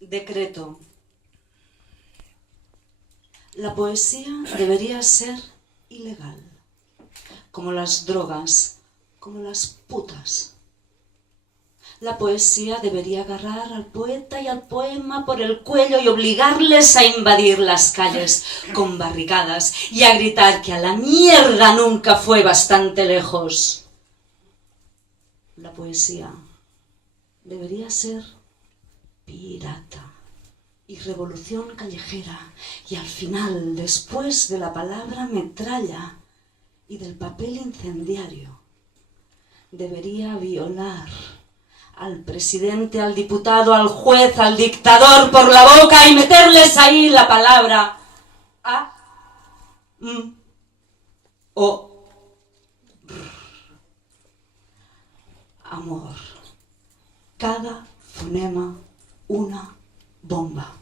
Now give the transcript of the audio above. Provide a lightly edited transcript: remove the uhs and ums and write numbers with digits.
Decreto. La poesía debería ser ilegal, como las drogas, como las putas. La poesía debería agarrar al poeta y al poema por el cuello y obligarles a invadir las calles con barricadas y a gritar que a la mierda nunca fue bastante lejos. La poesía debería ser pirata y revolución callejera, y al final, después de la palabra metralla y del papel incendiario, debería violar al presidente, al diputado, al juez, al dictador por la boca y meterles ahí la palabra A, M, O, R. Amor. Cada fonema una bomba.